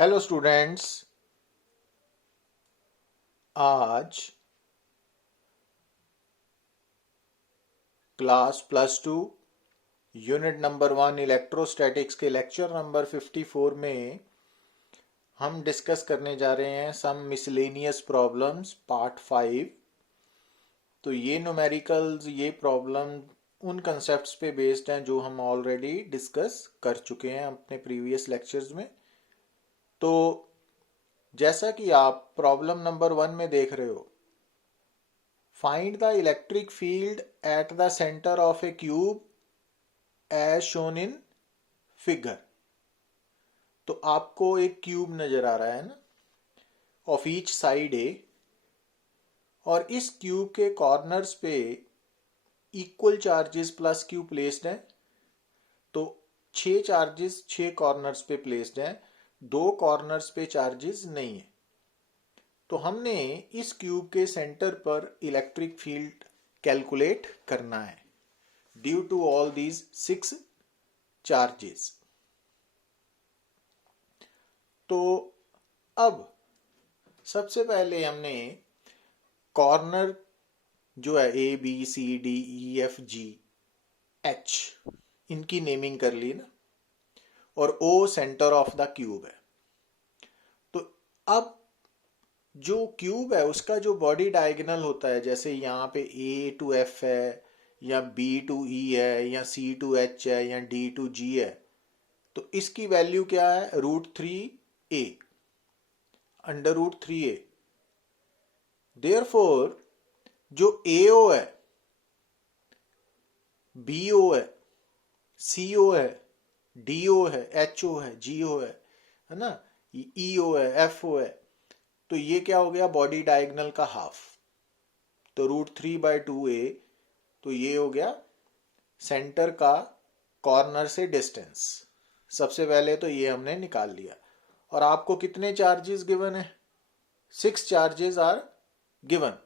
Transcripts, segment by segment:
Hello students. आज class +2 unit number 1 electrostatics के lecture number 54 में हम डिस्कस करने जा रहे हैं सम मिसलेनियस प्रॉब्लम्स पार्ट 5। तो ये न्यूमेरिकल्स, ये प्रॉब्लम उन कंसेप्ट्स पे बेस्ड हैं जो हम ऑलरेडी डिस्कस कर चुके हैं अपने प्रीवियस लेक्चर्स में। तो जैसा कि आप प्रॉब्लम नंबर 1 में देख रहे हो, find the electric field at the center of a cube as shown in figure। तो आपको एक क्यूब नजर आ रहा है ना, ऑफ ईच साइड ए, और इस क्यूब के कॉर्नर्स पे equal charges plus Q placed हैं। तो 6 चार्जेस 6 कॉर्नर्स पे प्लेस्ड हैं, 2 कॉर्नर्स पे चार्जेस नहीं है। तो हमने इस क्यूब के सेंटर पर इलेक्ट्रिक फील्ड कैलकुलेट करना है due to all these 6 charges. तो अब सबसे पहले हमने कॉर्नर जो है A B C D E F G H, इनकी नेमिंग कर ली ना, और O centre of the cube है। तो अब जो क्यूब है उसका जो बॉडी डायगोनल होता है, जैसे यहाँ पे ए टू एफ है, या बी टू ई है, या सी टू एच है, या डी टू जी है, तो इसकी वैल्यू क्या है? √3a, √3a। देयरफॉर जो AO है, BO है, CO है, DO है, HO है, GO है ना, EO है, FO है, तो ये क्या हो गया? बॉडी डायगोनल का हाफ। तो √3/2a, तो ये हो गया सेंटर का कॉर्नर से डिस्टेंस। सबसे पहले तो ये हमने निकाल लिया। और आपको कितने चार्जेस गिवन है? 6 चार्जेस आर गिवन,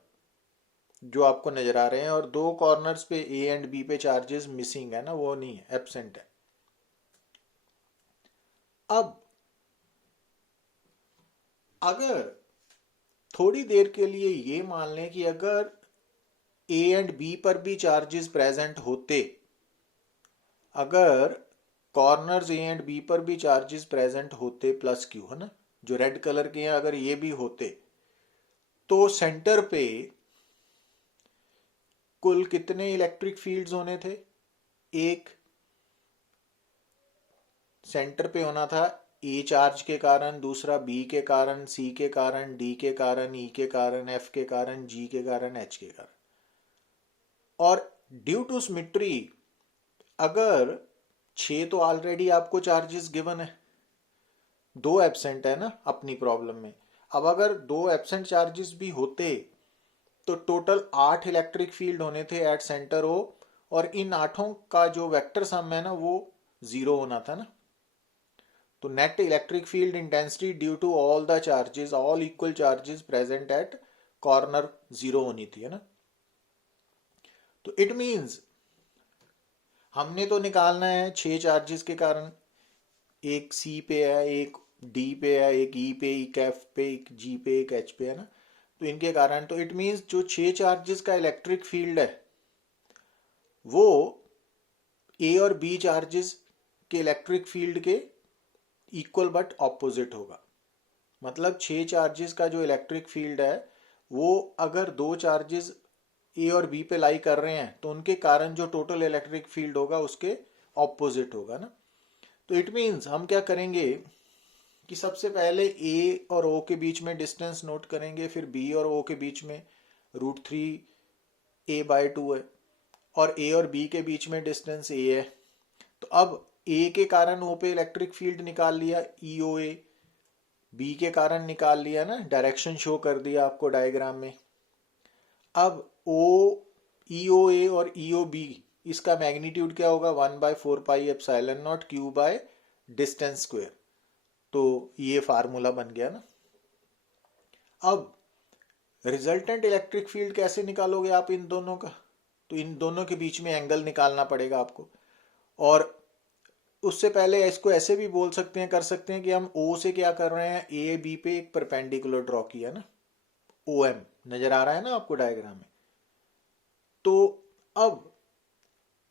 जो आपको नजर आ रहे हैं, और 2 कॉर्नर्स पे ए एंड बी पे चार्जेस मिसिंग है ना, वो नहीं है, एब्सेंट है। अब अगर थोड़ी देर के लिए ये मान लें कि अगर ए एंड बी पर भी चार्जेस प्रेजेंट होते, अगर कॉर्नर्स ए एंड बी पर भी चार्जेस प्रेजेंट होते प्लस क्यू, है ना, जो रेड कलर के हैं, अगर ये भी होते, तो सेंटर पे कुल कितने इलेक्ट्रिक फील्ड्स होने थे? एक सेंटर पे होना था ए चार्ज के कारण, दूसरा बी के कारण, सी के कारण, डी के कारण, ई के कारण, एफ के कारण, जी के कारण, एच के कारण। और ड्यू टू सिमेट्री अगर 6 तो ऑलरेडी आपको चार्जेस गिवन है, 2 एब्सेंट है ना अपनी प्रॉब्लम में। अब अगर 2 एब्सेंट चार्जेस भी होते तो टोटल 8 इलेक्ट्रिक फील्ड होने थे एट सेंटर ओ, और इन 8 का जो वेक्टर सम है ना वो 0 होना था ना। तो net electric field intensity due to all the charges, all equal charges present at corner 0 होनी थी, है ना। तो इट मींस हमने तो निकालना है 6 चार्जेस के कारण, एक सी पे है, एक डी पे है, एक ई पे, एक एफ पे, एक जी पे, एक एच पे, है ना। तो इनके कारण, तो इट मींस जो 6 चार्जेस का इलेक्ट्रिक फील्ड है वो ए और बी चार्जेस के इलेक्ट्रिक फील्ड के इक्वल बट ऑपोजिट होगा। मतलब 6 चार्जेस का जो इलेक्ट्रिक फील्ड है वो अगर 2 चार्जेस ए और बी पे लाई कर रहे हैं तो उनके कारण जो टोटल इलेक्ट्रिक फील्ड होगा उसके ऑपोजिट होगा ना। तो इट मींस हम क्या करेंगे कि सबसे पहले ए और ओ के बीच में डिस्टेंस नोट करेंगे, फिर बी और ओ के बीच में √3a/2 है, और ए और बी के बीच में डिस्टेंस ए है। तो अब ए के कारण ओ पे इलेक्ट्रिक फील्ड निकाल लिया, EOA, बी के कारण निकाल लिया ना, डायरेक्शन शो कर दिया आपको डायग्राम में। अब EOA और EOB, इसका मैग्नीट्यूड क्या होगा? 1/4πε0 Q/डिस्टेंस स्क्वायर। तो ये फार्मूला बन गया ना। अब रिजल्टेंट इलेक्ट्रिक फील्ड कैसे निकालोगे आप इन दोनों का? तो इन दोनों के बीच में एंगल निकालना पड़ेगा आपको, और उससे पहले इसको ऐसे भी बोल सकते हैं, कर सकते हैं कि हम ओ से क्या कर रहे हैं, ए बी पे एक परपेंडिकुलर ड्रॉ किया ना, ओ एम नजर आ रहा है ना आपको डायग्राम में। तो अब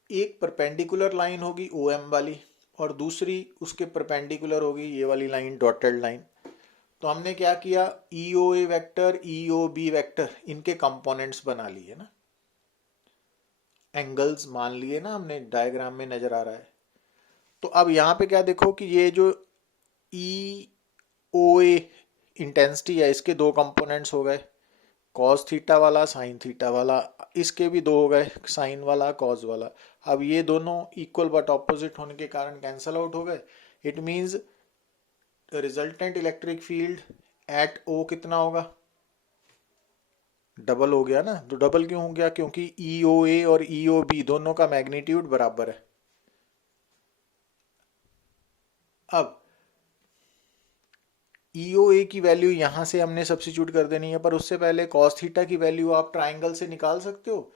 एक परपेंडिकुलर लाइन होगी ओ एम वाली, और दूसरी उसके परपेंडिकुलर होगी ये वाली लाइन, डॉटेड लाइन। तो हमने क्या किया, ई ओ ए वैक्टर, ई ओ बी वैक्टर, इनके कंपोनेंट्स बना लिए ना, एंगल्स मान लिए ना हमने, डायग्राम में नजर आ रहा है। तो अब यहाँ पे क्या देखो कि ये जो ई ओ ए इंटेंसिटी है, इसके दो कंपोनेंट्स हो गए, कॉस थीटा वाला, साइन थीटा वाला। इसके भी दो हो गए, साइन वाला, कॉस वाला। अब ये दोनों इक्वल बट ऑपोजिट होने के कारण कैंसल आउट हो गए। It means resultant electric field at O कितना होगा, डबल हो गया ना। तो डबल क्यों हो गया, क्योंकि ई ओ ए और ई ओ बी दोनों का मैग्नीट्यूड बराबर है। अब ई ओ ए की वैल्यू यहां से हमने सब्सिट्यूट कर देनी है, पर उससे पहले कॉस थीटा की वैल्यू आप ट्राइंगल से निकाल सकते हो।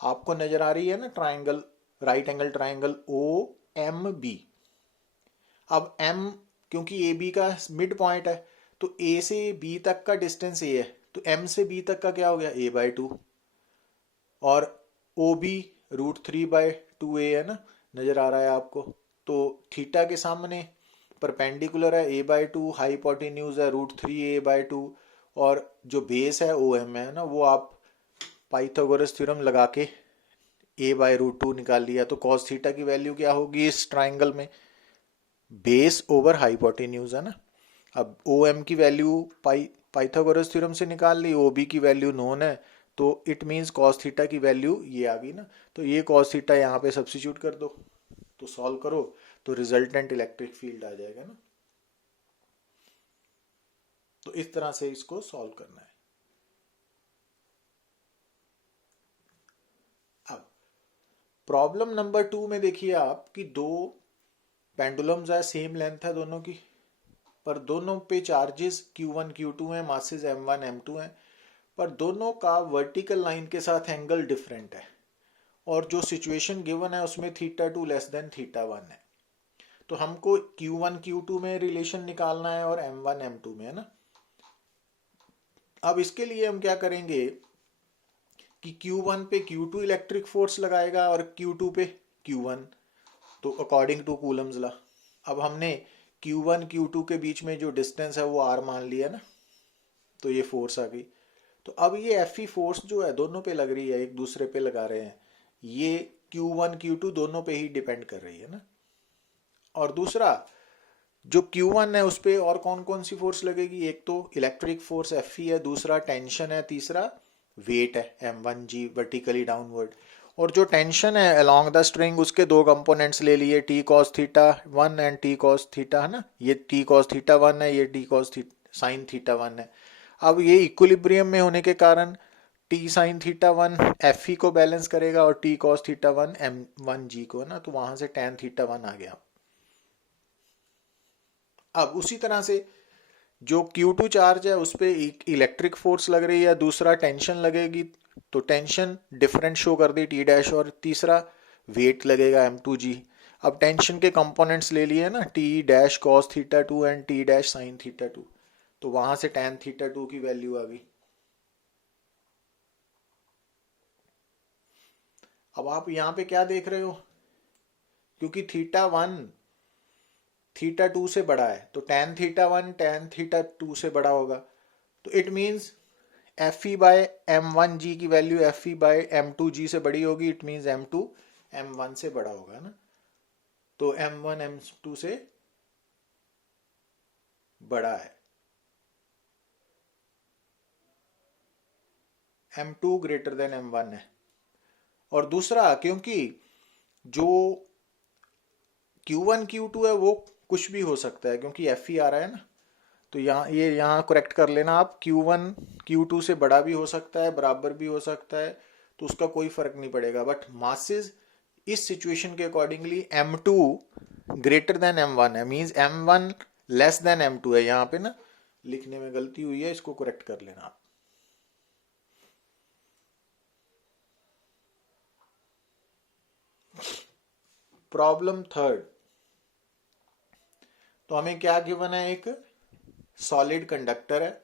आपको नजर आ रही है ना triangle, right angle triangle O M B. अब एम, क्योंकि ए बी का मिड पॉइंट है, तो ए से बी तक का डिस्टेंस ए है, तो एम से बी तक का क्या हो गया, a/2। और ओ बी √3/2 a है ना, नजर आ रहा है आपको। तो थीटा के सामने परपेंडिकुलर है a/2, हाइपोटेन्यूज है √3a/2, और जो बेस है ओ एम है ना, वो आप पाइथागोरस थ्योरम लगा के a/√2 निकाल लिया। तो कॉस थीटा की वैल्यू क्या होगी इस ट्राइंगल में, बेस ओवर हाइपोटेन्यूज है ना। अब ओ एम की वैल्यू पाइथागोरस थ्योरम से निकाल ली, ओ बी की वैल्यू नोन है, तो इट मीन्स कॉस थीटा की वैल्यू ये आ गई ना। तो ये कॉस थीटा यहाँ पे सब्सिट्यूट कर दो, तो सॉल्व करो, तो रिजल्टेंट इलेक्ट्रिक फील्ड आ जाएगा ना। तो इस तरह से इसको सॉल्व करना है। अब प्रॉब्लम नंबर 2 में देखिए आप कि दो पेंडुलम्स है, सेम लेंथ है दोनों की, पर दोनों पे चार्जेस Q1 Q2 हैं, मासेस M1 M2 हैं, पर दोनों का वर्टिकल लाइन के साथ एंगल डिफरेंट है, और जो सिचुएशन गिवन है उसमें θ2 लेस देन θ1 है। तो हमको Q1 Q2 में रिलेशन निकालना है और M1 M2 में, है ना। अब इसके लिए हम क्या करेंगे कि Q1 पे Q2 इलेक्ट्रिक फोर्स लगाएगा और Q2 पे Q1, तो अकॉर्डिंग टू कूलम्स लॉ। अब हमने Q1 Q2 के बीच में जो डिस्टेंस है वो R मान लिया ना, तो ये फोर्स आ गई। तो अब ये एफ ई फोर्स जो है दोनों पे लग रही है, एक दूसरे पे लगा रहे हैं, ये Q1 Q2 दोनों पे ही डिपेंड कर रही है ना। और दूसरा जो Q1 है उस पे और कौन कौन सी फोर्स लगेगी, एक तो इलेक्ट्रिक फोर्स एफ ई है, दूसरा टेंशन है, तीसरा वेट है M1G वर्टिकली डाउनवर्ड। और जो टेंशन है अलोंग द स्ट्रिंग, उसके दो कंपोनेंट्स ले लिए, T cos theta 1 and T cos theta, है ना। ये टी कॉस थीटा 1 है, ये टी कॉस साइन थीटा 1 है। अब ये इक्विलिब्रियम में होने के कारण T sine theta 1 F E को बैलेंस करेगा, और टी कॉस थीटा 1 M1G को, है ना। तो वहां से टेन थीटा 1 आ गया। अब उसी तरह से जो Q2 चार्ज है उस पर एक इलेक्ट्रिक फोर्स लग रही है, दूसरा टेंशन लगेगी, तो टेंशन डिफरेंट शो कर दी T डैश, और तीसरा वेट लगेगा M2G। अब टेंशन के कंपोनेंट्स ले लिए ना, T dash cos theta 2 and T dash sine theta 2, तो वहां से tan थीटा 2 की वैल्यू आ गई। अब आप यहां पे क्या देख रहे हो, क्योंकि θ1 θ2 से बड़ा है, तो tan θ1 tan θ2 से बड़ा होगा। तो it means F E bye M1G की value F E bye M2G से बड़ी होगी, इट मीन्स M2 M1 से बड़ा होगा ना। तो M1 M2 से बड़ा है, M2 ग्रेटर देन M1 है। और दूसरा, क्योंकि जो Q1 Q2 है वो कुछ भी हो सकता है, क्योंकि एफ ई आ रहा है ना। तो यहाँ करेक्ट कर लेना आप, Q1 Q2 से बड़ा भी हो सकता है, बराबर भी हो सकता है, तो उसका कोई फर्क नहीं पड़ेगा। बट मासेस इस सिचुएशन के accordingly M2 greater than M1 है, means M1 less than M2 है। यहाँ पे ना लिखने में गलती हुई है, इसको करेक्ट कर लेना आप। प्रॉब्लम थर्ड, तो हमें क्या गिवन है, एक सॉलिड कंडक्टर है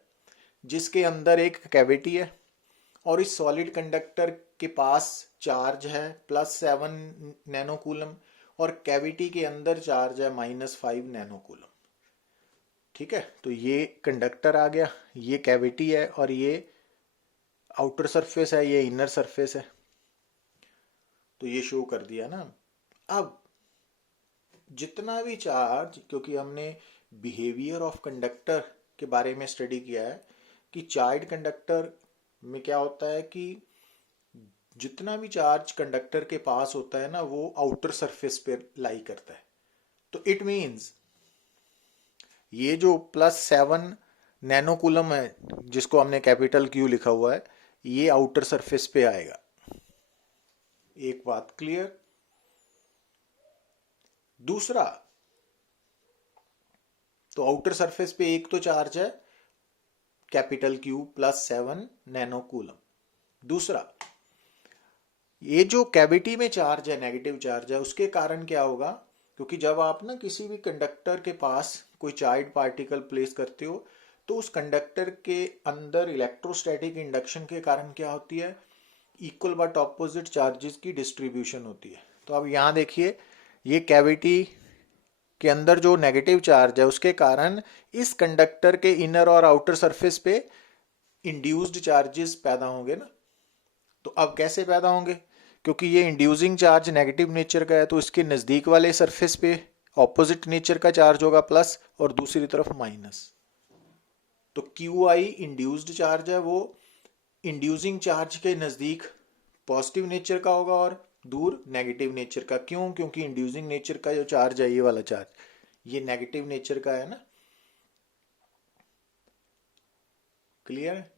जिसके अंदर एक कैविटी है और इस सॉलिड कंडक्टर के पास चार्ज है +7 नैनोकूलम और कैविटी के अंदर चार्ज है -5 नैनोकूलम। ठीक है, तो ये कंडक्टर आ गया, ये कैविटी है और ये आउटर सरफेस है, ये इनर सरफेस है। तो ये शो कर दिया ना। अब जितना भी चार्ज, क्योंकि हमने बिहेवियर ऑफ कंडक्टर के बारे में स्टडी किया है कि चार्ज कंडक्टर में क्या होता है कि जितना भी चार्ज कंडक्टर के पास होता है ना वो आउटर सरफेस पे लाई करता है। तो इट मींस ये जो +7 नैनोकूलम है जिसको हमने कैपिटल Q लिखा हुआ है, ये आउटर सरफेस पे आएगा। एक बात क्लियर। दूसरा, तो आउटर सरफेस पे एक तो चार्ज है कैपिटल Q +7 नैनोकूलम। दूसरा, ये जो कैविटी में चार्ज है, नेगेटिव चार्ज है, उसके कारण क्या होगा, क्योंकि जब आप ना किसी भी कंडक्टर के पास कोई चार्ज पार्टिकल प्लेस करते हो तो उस कंडक्टर के अंदर इलेक्ट्रोस्टैटिक इंडक्शन के कारण क्या होती है, इक्वल बट ऑपोजिट चार्जेस की डिस्ट्रीब्यूशन होती है। तो अब यहाँ देखिए, ये कैविटी के अंदर जो नेगेटिव चार्ज है उसके कारण इस कंडक्टर के इनर और आउटर सरफेस पे इंड्यूस्ड चार्जेस पैदा होंगे ना। तो अब कैसे पैदा होंगे, क्योंकि ये इंड्यूसिंग चार्ज नेगेटिव नेचर का है तो इसके नज़दीक वाले सरफेस पे ऑपोजिट नेचर का चार्ज होगा प्लस और दूसरी तरफ माइनस। तो क्यू आई इंड्यूस्ड चार्ज है, वो इंड्यूसिंग चार्ज के नज़दीक पॉजिटिव नेचर का होगा और दूर नेगेटिव नेचर का। क्यों? क्योंकि इंड्यूसिंग नेचर का जो चार्ज है, ये वाला चार्ज, ये नेगेटिव नेचर का है ना। क्लियर है?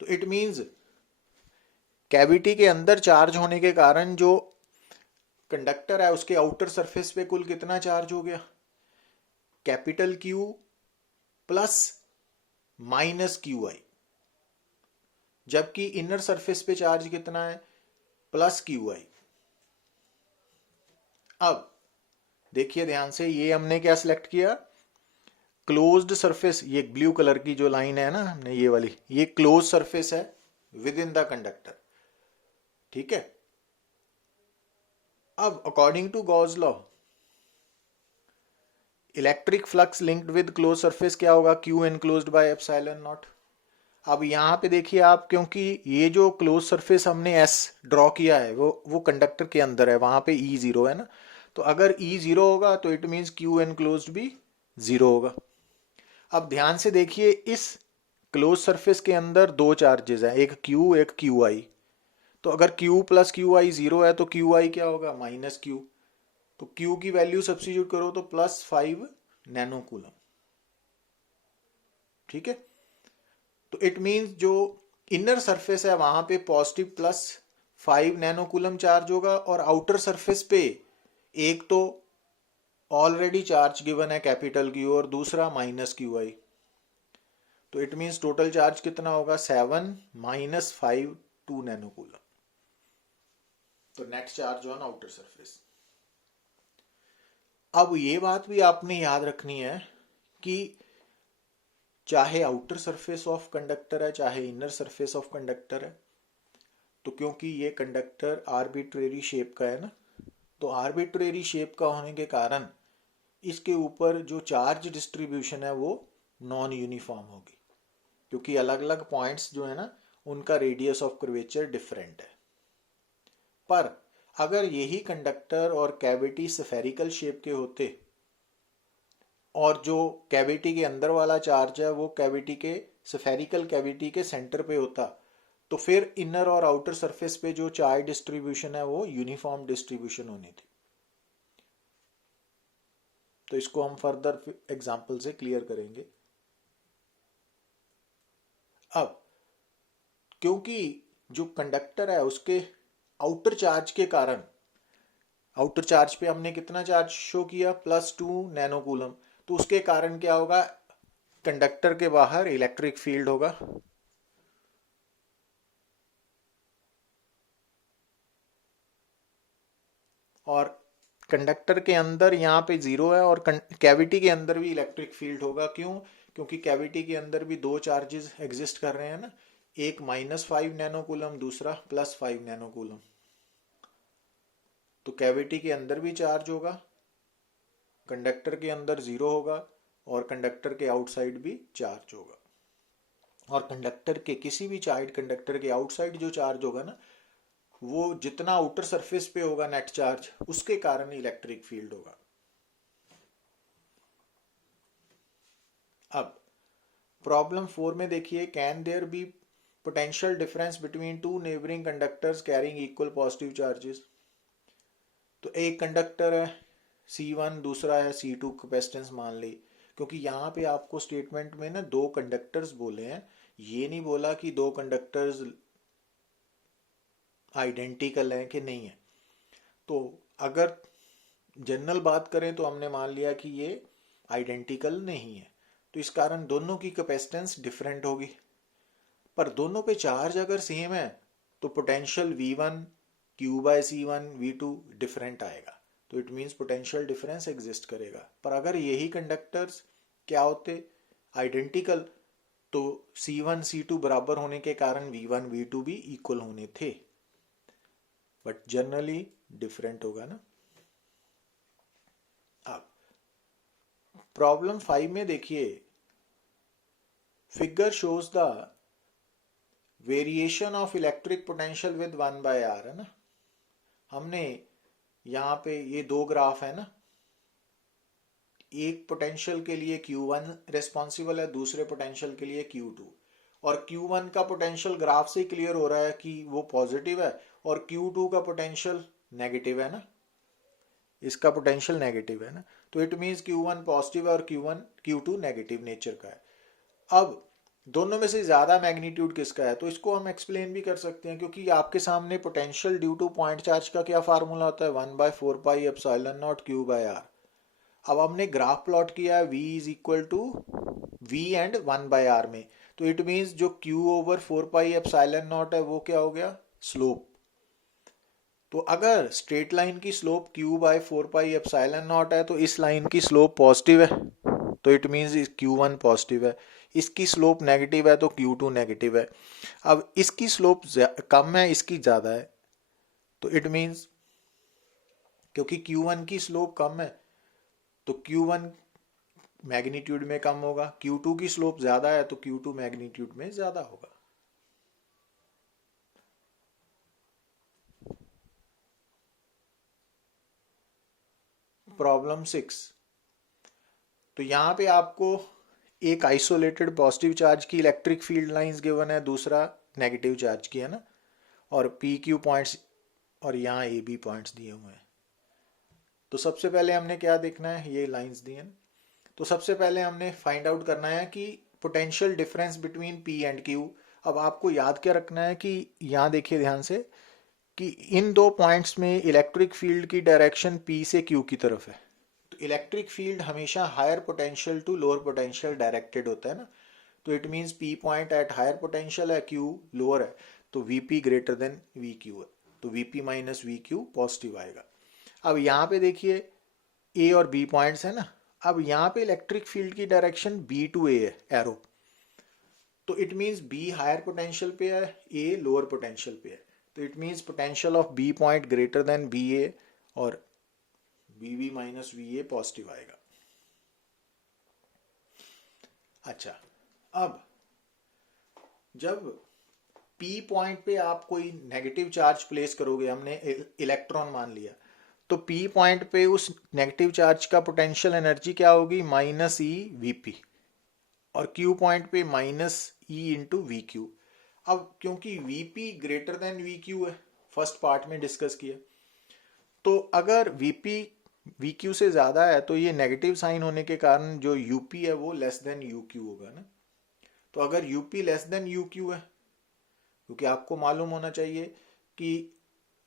तो इट मींस कैविटी के अंदर चार्ज होने के कारण जो कंडक्टर है उसके आउटर सरफेस पे कुल कितना चार्ज हो गया, कैपिटल Q +-QI, जबकि इनर सरफेस पे चार्ज कितना है, +QI। अब देखिए ध्यान से, ये हमने क्या सिलेक्ट किया, क्लोज्ड सरफेस। ये ब्लू कलर की जो लाइन है ना हमने, ये वाली, ये क्लोज सरफेस है विद इन द कंडक्टर। ठीक है। अब according to Gauss law, electric flux linked with close surface क्या होगा, Q enclosed by epsilon naught. अब यहाँ पे देखिए आप, क्योंकि ये जो क्लोज सरफेस हमने S ड्रॉ किया है वो कंडक्टर के अंदर है, वहां पे E0 है ना। तो अगर E0 होगा तो इट मीन्स Q एनक्लोज्ड भी 0 होगा। अब ध्यान से देखिए, इस क्लोज सरफेस के अंदर दो चार्जेस हैं, एक Q एक QI। तो अगर Q + QI 0 है तो QI क्या होगा, -Q। तो Q की वैल्यू सब्स्टिट्यूट करो तो +5 नैनोकूलम। ठीक है। तो इट मींस जो इनर सरफेस है वहां पे पॉजिटिव +5 नैनोकूलम चार्ज होगा और आउटर सरफेस पे एक तो ऑलरेडी चार्ज गिवन है कैपिटल Q और दूसरा -QI। तो इट मींस टोटल चार्ज कितना होगा, 7 - 5 2 नैनोकूलम। तो net charge on outer surface. अब ये बात भी आपने याद रखनी है कि चाहे आउटर सरफेस ऑफ कंडक्टर है चाहे इनर सरफेस ऑफ कंडक्टर है, तो क्योंकि ये कंडक्टर आर्बिट्रेरी शेप का है ना, तो आर्बिट्रेरी शेप का होने के कारण इसके ऊपर जो चार्ज डिस्ट्रीब्यूशन है वो नॉन यूनिफॉर्म होगी, क्योंकि अलग अलग पॉइंट्स जो है ना उनका रेडियस ऑफ कर्वेचर डिफरेंट है। पर अगर यही कंडक्टर और कैविटी स्फेरिकल शेप के होते और जो कैविटी के अंदर वाला चार्ज है वो कैविटी के स्फेरिकल कैविटी के सेंटर पे होता, तो फिर इनर और आउटर सरफेस पे जो चार्ज डिस्ट्रीब्यूशन है वो यूनिफॉर्म डिस्ट्रीब्यूशन होनी थी। तो इसको हम फर्दर एग्जांपल से क्लियर करेंगे। अब क्योंकि जो कंडक्टर है उसके आउटर चार्ज के कारण, आउटर चार्ज पे हमने कितना चार्ज शो किया, +2 नैनोकूलम, तो उसके कारण क्या होगा, कंडक्टर के बाहर इलेक्ट्रिक फील्ड होगा। और कंडक्टर के अंदर यहाँ पे जीरो है और कैविटी के अंदर भी इलेक्ट्रिक फील्ड होगा। क्यों? क्योंकि कैविटी के अंदर भी दो चार्जेस एग्जिस्ट कर रहे हैं ना, एक -5 नैनोकूलम, दूसरा +5 नैनोकूलम। तो कैविटी के अंदर भी चार्ज होगा, कंडक्टर के अंदर जीरो होगा और कंडक्टर के आउटसाइड भी चार्ज होगा। और कंडक्टर के किसी भी चार्ज कंडक्टर के आउटसाइड जो चार्ज होगा ना, वो जितना आउटर सरफेस पे होगा नेट चार्ज, उसके कारण इलेक्ट्रिक फील्ड होगा। अब प्रॉब्लम 4 में देखिए, can there be potential difference between two neighbouring conductors carrying equal positive charges. तो एक कंडक्टर है C1, दूसरा है C2 कैपेसिटेंस मान ली। क्योंकि यहाँ पे आपको स्टेटमेंट में ना दो कंडक्टर्स बोले हैं, ये नहीं बोला कि दो कंडक्टर्स आइडेंटिकल हैं कि नहीं है। तो अगर जनरल बात करें तो हमने मान लिया कि ये आइडेंटिकल नहीं है, तो इस कारण दोनों की कैपेसिटेंस डिफरेंट होगी। पर दोनों पे चार्ज अगर सेम है तो potential V1 Q/C1 V2 different आएगा। तो it means potential difference exist करेगा। पर अगर यही कंडक्टर्स क्या होते आइडेंटिकल, तो C1 C2 बराबर होने के कारण V1 V2 भी इक्वल होने थे, बट जनरली डिफरेंट होगा ना। अब प्रॉब्लम 5 में देखिए, figure shows the variation of electric potential with 1/r है ना। हमने यहाँ पे ये दो ग्राफ है ना, एक पोटेंशियल के लिए Q1 रिस्पॉन्सिबल है, दूसरे पोटेंशियल के लिए Q2। और Q1 का पोटेंशियल ग्राफ से क्लियर हो रहा है कि वो पॉजिटिव है और Q2 का पोटेंशियल नेगेटिव है ना, इसका पोटेंशियल नेगेटिव है ना। तो इट मीन्स Q1 पॉजिटिव है और Q2 नेगेटिव नेचर का है। अब दोनों में से ज्यादा मैग्नीट्यूड किसका है, तो इसको हम एक्सप्लेन भी कर सकते हैं, क्योंकि आपके सामने potential due two point charge का क्या फार्मूला होता है, 1/4πε0 Q/r। अब हमने ग्राफ प्लॉट किया है V is equal to V and 1/r में, तो इट मीन्स जो Q/4πε0 है वो क्या हो गया, स्लोप। तो अगर स्ट्रेट लाइन की स्लोप Q/4πε0 है तो इस लाइन की स्लोप पॉजिटिव है, तो इट मीन्स Q1 पॉजिटिव है। इसकी स्लोप नेगेटिव है तो Q2 नेगेटिव है। अब इसकी स्लोप कम है, इसकी ज्यादा है, तो इट मीन्स क्योंकि Q1 की स्लोप कम है तो Q1 मैग्नीट्यूड में कम होगा, Q2 की स्लोप ज्यादा है तो Q2 मैग्नीट्यूड में ज्यादा होगा। प्रॉब्लम 6, तो यहां पे आपको एक आइसोलेटेड पॉजिटिव चार्ज की इलेक्ट्रिक फील्ड लाइंस गिवन है, दूसरा नेगेटिव चार्ज की है ना, और पी क्यू पॉइंट्स और यहाँ ए बी पॉइंट्स दिए हुए हैं। तो सबसे पहले हमने क्या देखना है, ये लाइंस दी हैं। तो सबसे पहले हमने फाइंड आउट करना है कि potential difference between P and Q. अब आपको याद क्या रखना है कि यहाँ देखिए ध्यान से कि इन दो पॉइंट्स में इलेक्ट्रिक फील्ड की डायरेक्शन पी से क्यू की तरफ है। तो इलेक्ट्रिक फील्ड हमेशा higher potential to lower potential directed होता है ना। तो it means P point at higher potential है, क्यू लोअर है, तो VP greater than V Q है, तो VP minus V Q positive आएगा। अब यहाँ पे देखिए ए और बी पॉइंट्स है ना। अब यहाँ पे इलेक्ट्रिक फील्ड की डायरेक्शन बी टू ए है, एरो, तो it means B higher potential पे है, ए लोअर पोटेंशियल पे है, तो it means potential of B point greater than B A और B V minus V A positive आएगा। अच्छा, अब जब पी पॉइंट पे आप कोई नेगेटिव चार्ज प्लेस करोगे, हमने इलेक्ट्रॉन मान लिया, तो पी पॉइंट पे उस नेगेटिव चार्ज का पोटेंशियल एनर्जी क्या होगी, -E/Vp, और क्यू पॉइंट पे -E/VQ। अब क्योंकि Vp ग्रेटर देन VQ है, फर्स्ट पार्ट में डिस्कस किया, तो अगर Vp VQ से ज्यादा है तो ये नेगेटिव साइन होने के कारण जो UP है वो लेस देन UQ होगा ना। तो अगर UP लेस देन UQ है, क्योंकि आपको मालूम होना चाहिए कि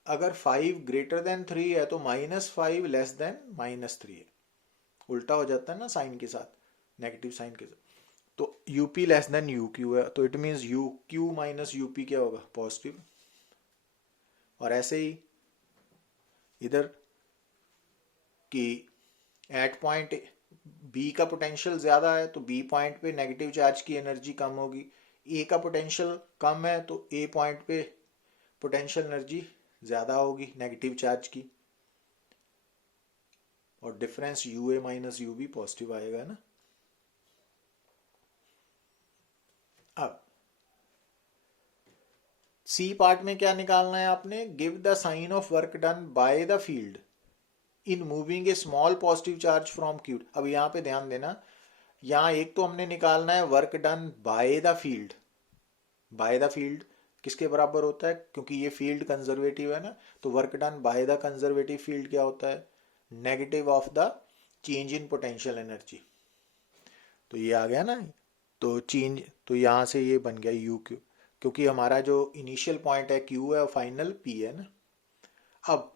अगर 5 ग्रेटर देन 3 है तो -5 लेस देन -3 है, उल्टा हो जाता है ना साइन के साथ, नेगेटिव साइन के साथ। तो UP लेस देन UQ है, तो it means UQ minus UP क्या होगा, पॉजिटिव। और ऐसे ही इधर कि एट पॉइंट बी का पोटेंशियल ज्यादा है तो बी पॉइंट पे नेगेटिव चार्ज की एनर्जी कम होगी, ए का पोटेंशियल कम है तो ए पॉइंट पे पोटेंशियल एनर्जी ज्यादा होगी नेगेटिव चार्ज की, और difference U A minus U B positive आएगा ना। अब सी पार्ट में क्या निकालना है आपने, give the sign of work done by the field in moving a small positive charge from Q. अब यहां पे ध्यान देना, यहां एक तो हमने निकालना है work done by the field, bye the field किसके बराबर होता है, क्योंकि ये फील्ड कंजर्वेटिव है ना, तो work done by the conservative field क्या होता है, negative of the change in potential energy. तो ये आ गया ना, तो चेंज, तो यहां से ये बन गया यू क्यू, क्योंकि हमारा जो इनिशियल पॉइंट है क्यू है और फाइनल पी है ना। अब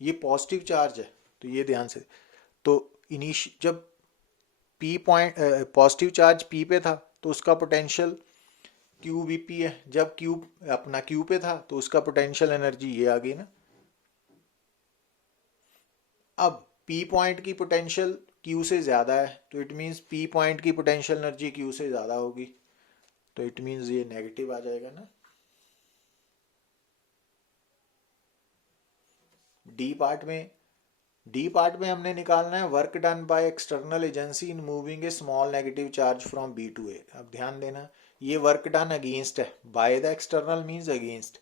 ये पॉजिटिव चार्ज है तो ये ध्यान से, तो जब P point positive charge P पे था तो उसका पोटेंशियल क्यू बी पी है, जब क्यू अपना क्यू पे था तो उसका पोटेंशियल एनर्जी ये आ गई ना। अब पी पॉइंट की पोटेंशियल क्यू से ज्यादा है तो इट मीन्स पी पॉइंट की पोटेंशियल एनर्जी क्यू से ज्यादा होगी, तो इट मीन्स ये नेगेटिव आ जाएगा ना। डी पार्ट में हमने निकालना है work done by external agency in moving a small negative charge from B to A. अब ध्यान देना, ये वर्क डन अगेंस्ट है, by the external means against,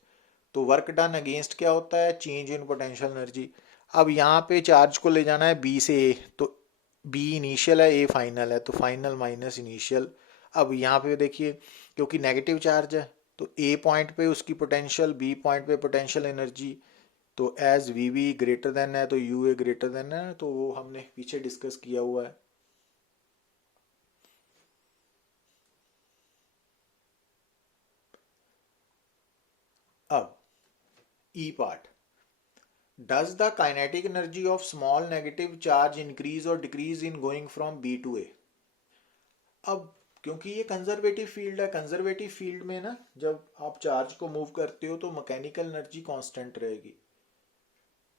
तो वर्क डन अगेंस्ट क्या होता है, चेंज इन पोटेंशियल एनर्जी। अब यहाँ पे चार्ज को ले जाना है बी से ए, तो बी इनिशियल है ए फाइनल है, तो फाइनल माइनस इनिशियल। अब यहाँ पे देखिए क्योंकि नेगेटिव चार्ज है तो ए पॉइंट पे उसकी पोटेंशियल, बी पॉइंट पे पोटेंशियल एनर्जी, तो as V V greater than है तो यू ए ग्रेटर देन है, तो वो हमने पीछे डिस्कस किया हुआ है। अब E part, does the kinetic energy of small negative charge increase और decrease in going from B to A. अब क्योंकि ये कंजर्वेटिव फील्ड है, कंजर्वेटिव फील्ड में ना जब आप चार्ज को मूव करते हो तो मैकेनिकल एनर्जी कांस्टेंट रहेगी,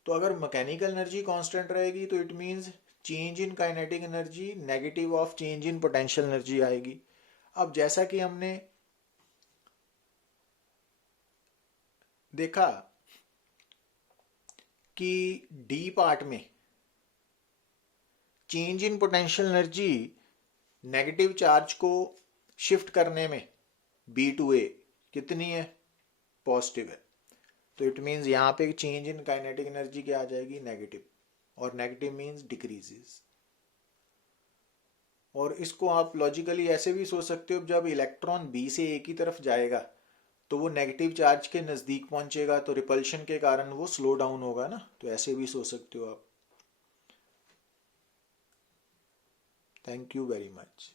तो अगर मैकेनिकल एनर्जी कांस्टेंट रहेगी तो it means change in kinetic energy negative of change in potential energy आएगी। अब जैसा कि हमने देखा कि डी पार्ट में change in potential energy negative charge को शिफ्ट करने में बी टू ए कितनी है, पॉजिटिव है, तो इट मीन्स यहाँ पे चेंज इन काइनेटिक एनर्जी क्या आ जाएगी, नेगेटिव, और नेगेटिव मीन्स डिक्रीजेस। और इसको आप लॉजिकली ऐसे भी सोच सकते हो, जब इलेक्ट्रॉन बी से ए की तरफ जाएगा तो वो नेगेटिव चार्ज के नजदीक पहुंचेगा तो रिपल्शन के कारण वो स्लो डाउन होगा ना, तो ऐसे भी सोच सकते हो आप। Thank you very much.